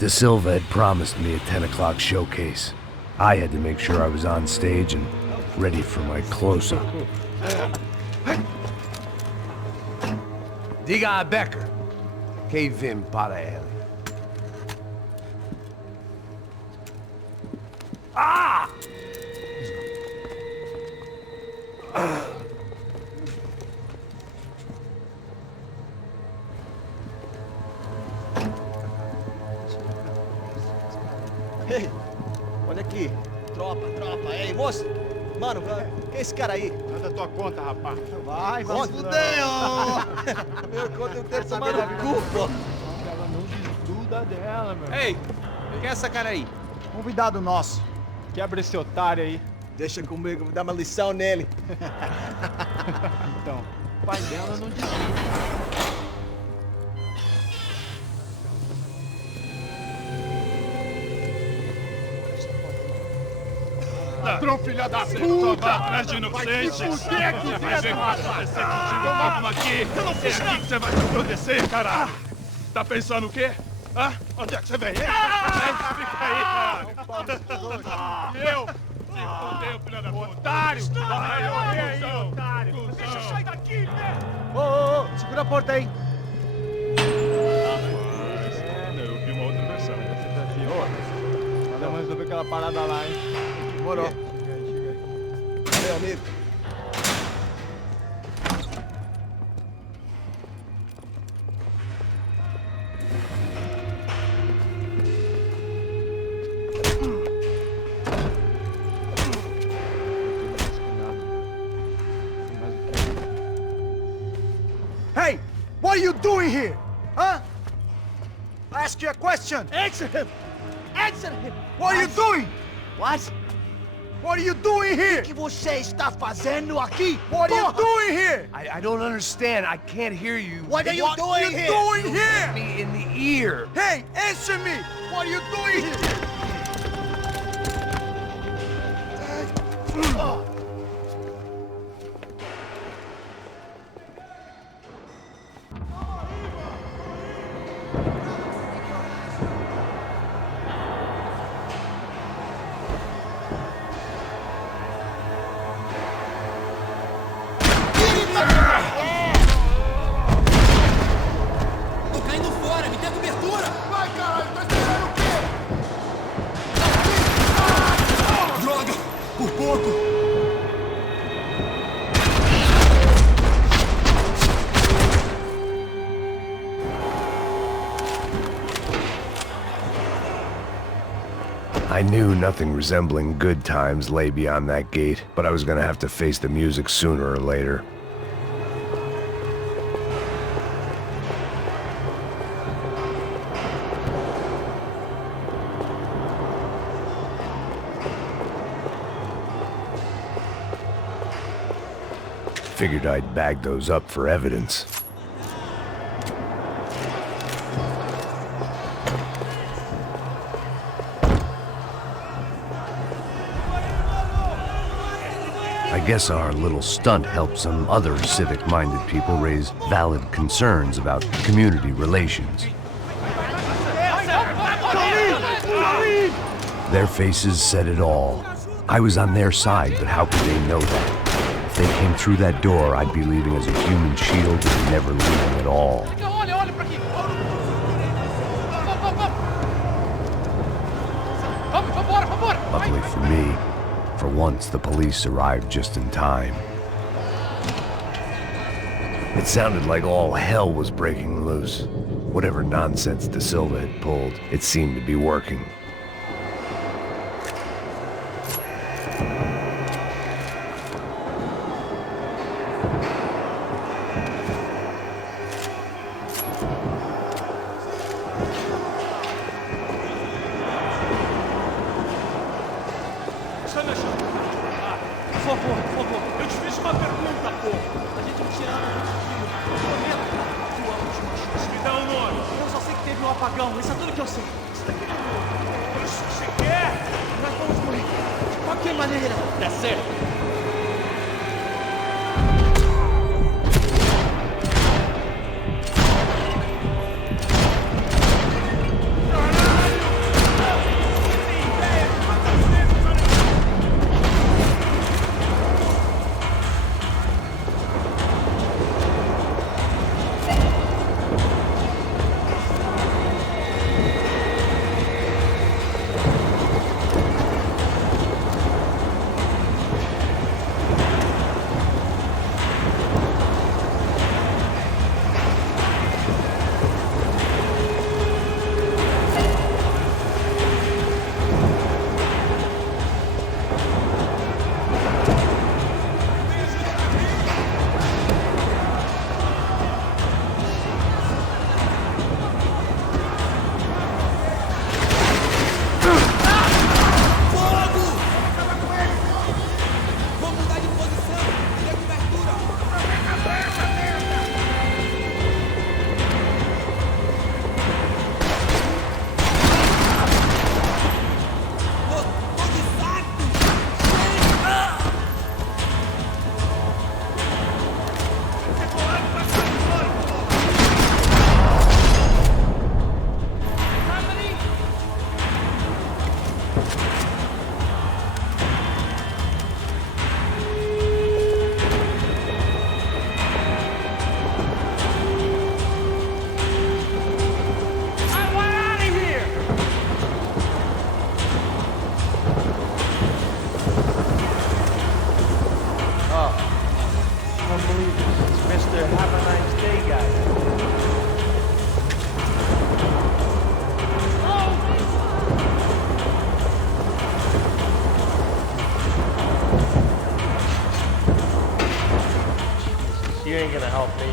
De Silva had promised me a 10 o'clock showcase. I had to make sure I was on stage and ready for my close-up. Diga a Becker que vim para ele. Ah! Ei, olha aqui. Tropa. Ei, moço. Mano, quem é esse cara aí? Manda tua conta, rapaz. Vai se fuder, ó. Meu conta eu quero tomar no cu, pô. Ela não desgruda dela, meu. Ei, quem é essa cara aí? Convidado nosso. Quebra esse otário aí. Deixa comigo, vou dar uma lição nele. Então, o pai dela não desgruda. Ladrão, filha da puta! Vai atrás de inocente! Vai ver o que vai acontecer contigo, vamos aqui! Eu não fiz aqui que você vai se acontecer, caralho! Tá pensando o quê? Hã? Onde é que você vem? Fica aí, caralho! Eu? Se fodeu, filha da puta! Otário! Vai, otário! Deixa eu sair daqui, né? Ô, segura a porta aí. Eu vi uma outra versão. Vamos resolver aquela parada lá, hein? Demorou. Chega aí. Valeu, amigo. Hey, what are you doing here? Huh? I ask you a question. Answer him! Answer him! What are you doing? What? What are you doing here? O que você está fazendo aqui? What are you doing here? I don't understand. I can't hear you. What are you doing here? Doing here? Me in the ear. Hey, answer me! What are you doing here? Tô caindo fora, me dê cobertura! Vai, caralho! Tá esperando o quê? Droga! Por pouco! I knew nothing resembling good times lay beyond that gate, but I was gonna have to face the music sooner or later. Figured I'd bag those up for evidence. I guess our little stunt helped some other civic-minded people raise valid concerns about community relations. Their faces said it all. I was on their side, but how could they know that? If they came through that door, I'd be leaving as a human shield and never leaving at all. Olha pra aqui! Vambora! Luckily for me, for once the police arrived just in time. It sounded like all hell was breaking loose. Whatever nonsense De Silva had pulled, it seemed to be working. Por favor, eu te fiz uma pergunta, pô! A gente não tinha nada de prometo tua última chance. Me dá um nome. Eu só sei que teve um apagão, isso é tudo que eu sei. Isso daqui é Isso que você quer? nós vamos morrer. De qualquer maneira. É certo. Caralho! help me.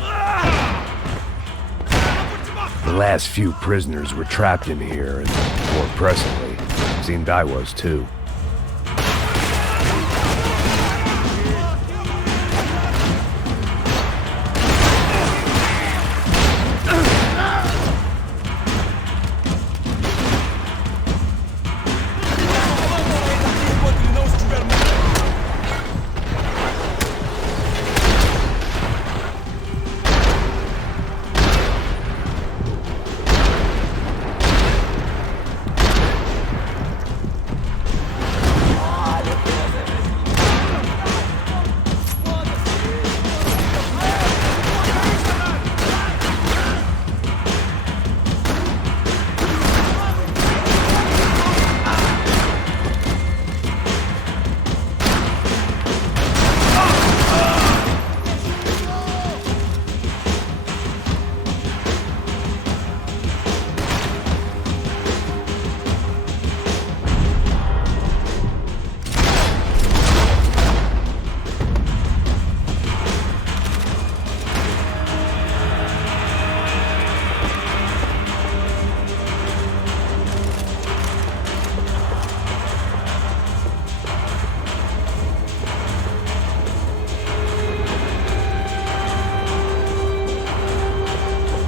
The last few prisoners were trapped in here, and more pressingly, it seemed I was too.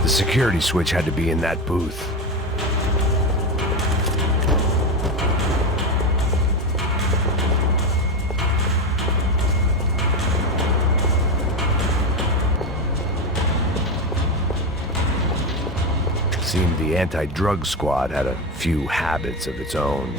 The security switch had to be in that booth. Seemed the anti-drug squad had a few habits of its own.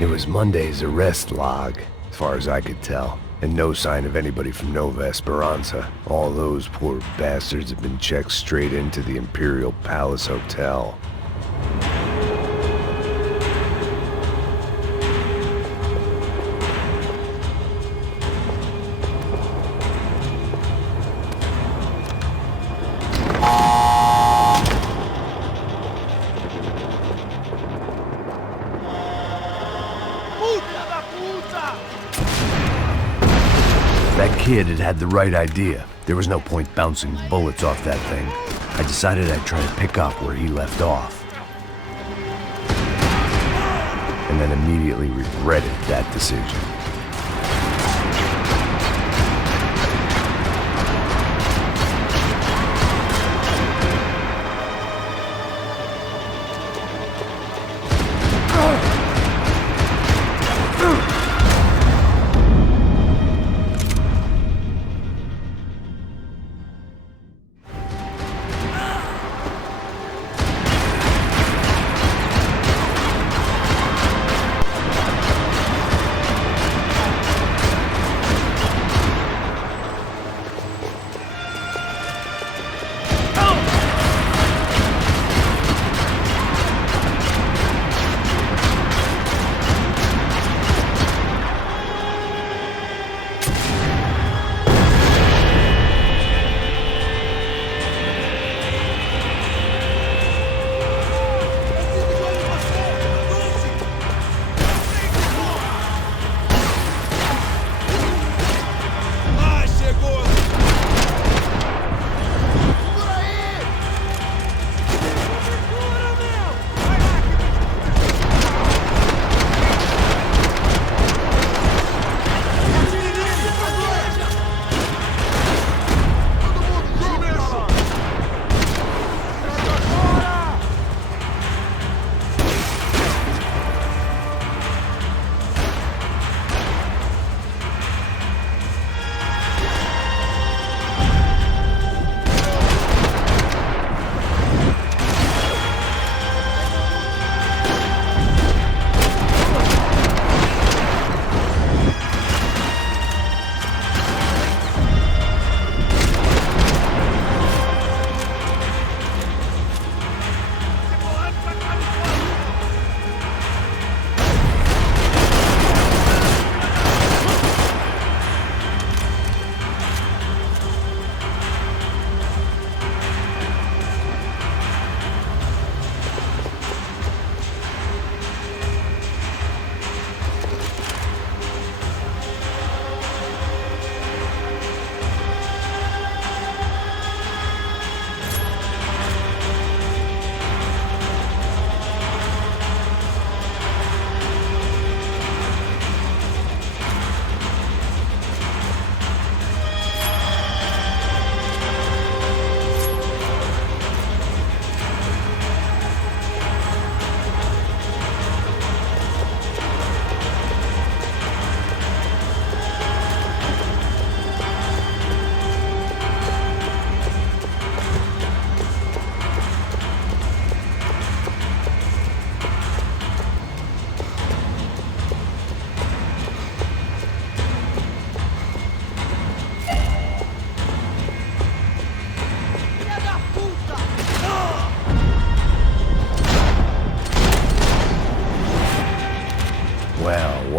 It was Monday's arrest log, as far as I could tell, and no sign of anybody from Nova Esperanza. All those poor bastards have been checked straight into the Imperial Palace Hotel. That kid had had the right idea. There was no point bouncing bullets off that thing. I decided I'd try to pick up where he left off. And then immediately regretted that decision.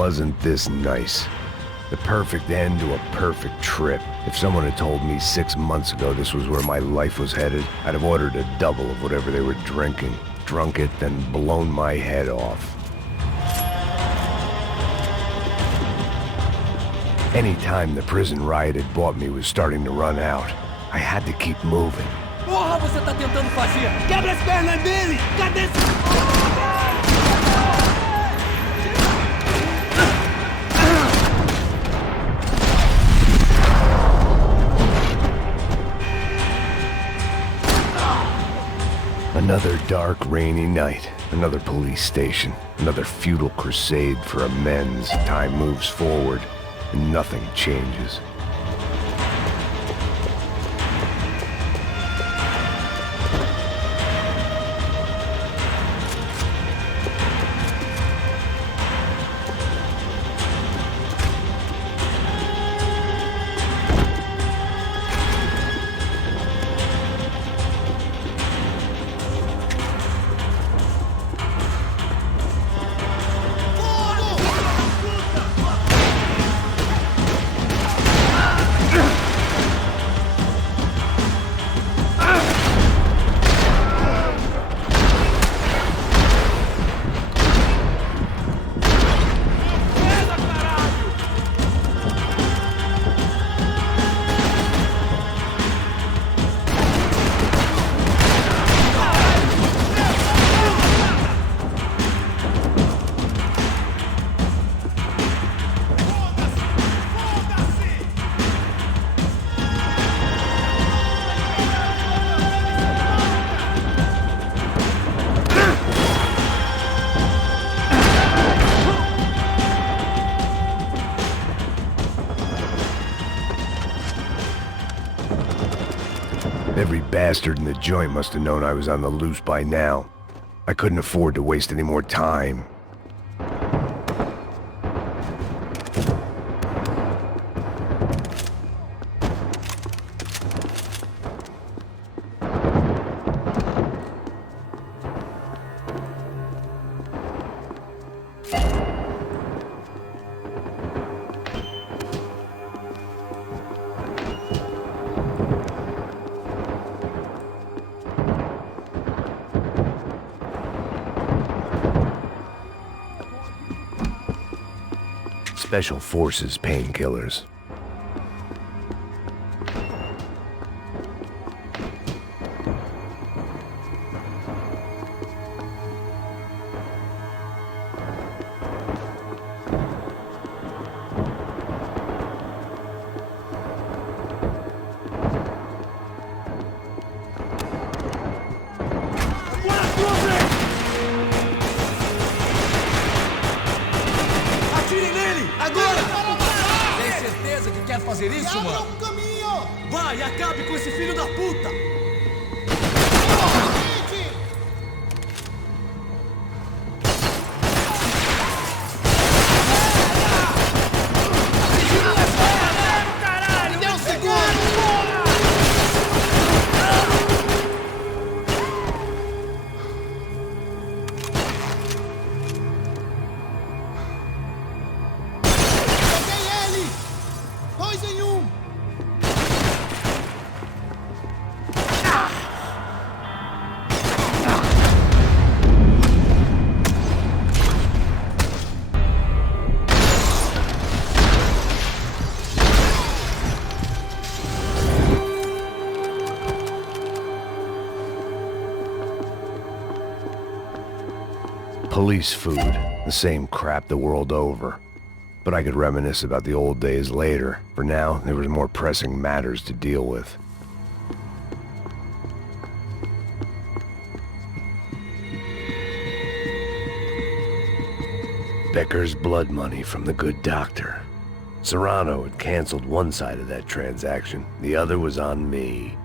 wasn't this nice. The perfect end to a perfect trip. If someone had told me 6 months ago this was where my life was headed, I'd have ordered a double of whatever they were drinking, drunk it, then blown my head off. Any time the prison riot had bought me was starting to run out. I had to keep moving. Porra, você tá tentando fazer? Quebra as pernas dele! Cadê esse... Another dark, rainy night. Another police station. Another futile crusade for amends. Time moves forward, and nothing changes. Every bastard in the joint must have known I was on the loose by now. I couldn't afford to waste any more time. Special Forces painkillers. Fazer isso, mano? Um caminho! Vai, acabe com esse filho da puta! Caralho! Deu um segundo! Police food, the same crap the world over. But I could reminisce about the old days later. For now, there was more pressing matters to deal with. Becker's blood money from the good doctor. Serrano had canceled one side of that transaction. The other was on me.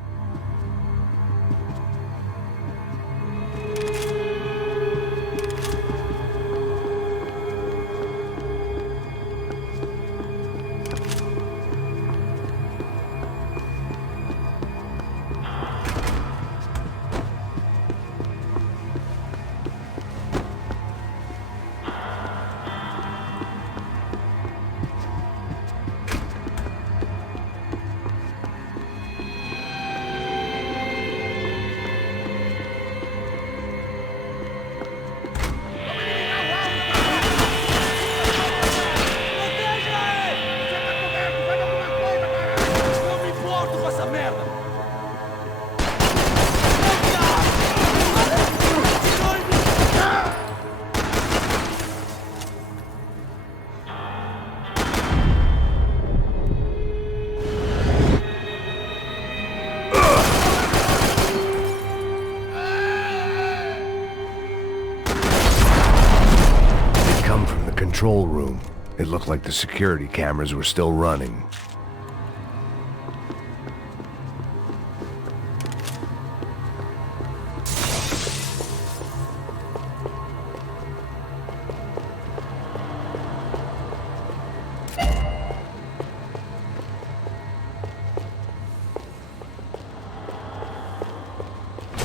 control room. It looked like the security cameras were still running.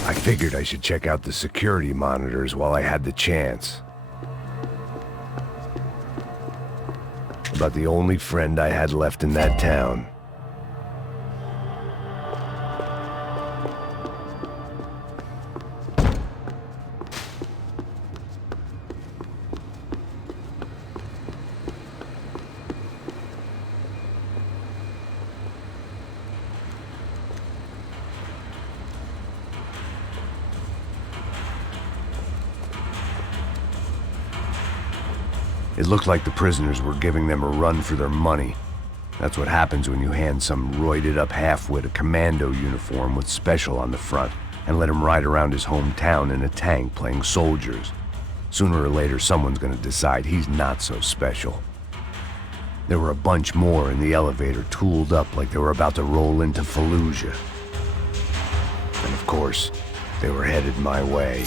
I figured I should check out the security monitors while I had the chance. About the only friend I had left in that town. It looked like the prisoners were giving them a run for their money. That's what happens when you hand some roided-up halfwit a commando uniform with special on the front and let him ride around his hometown in a tank playing soldiers. Sooner or later, someone's gonna decide he's not so special. There were a bunch more in the elevator, tooled up like they were about to roll into Fallujah. And of course, they were headed my way.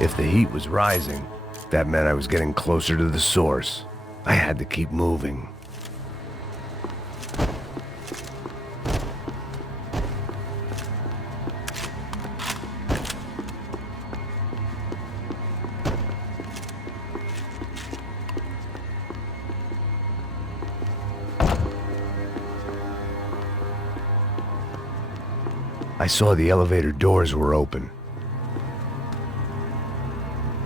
If the heat was rising, that meant I was getting closer to the source. I had to keep moving. I saw the elevator doors were open.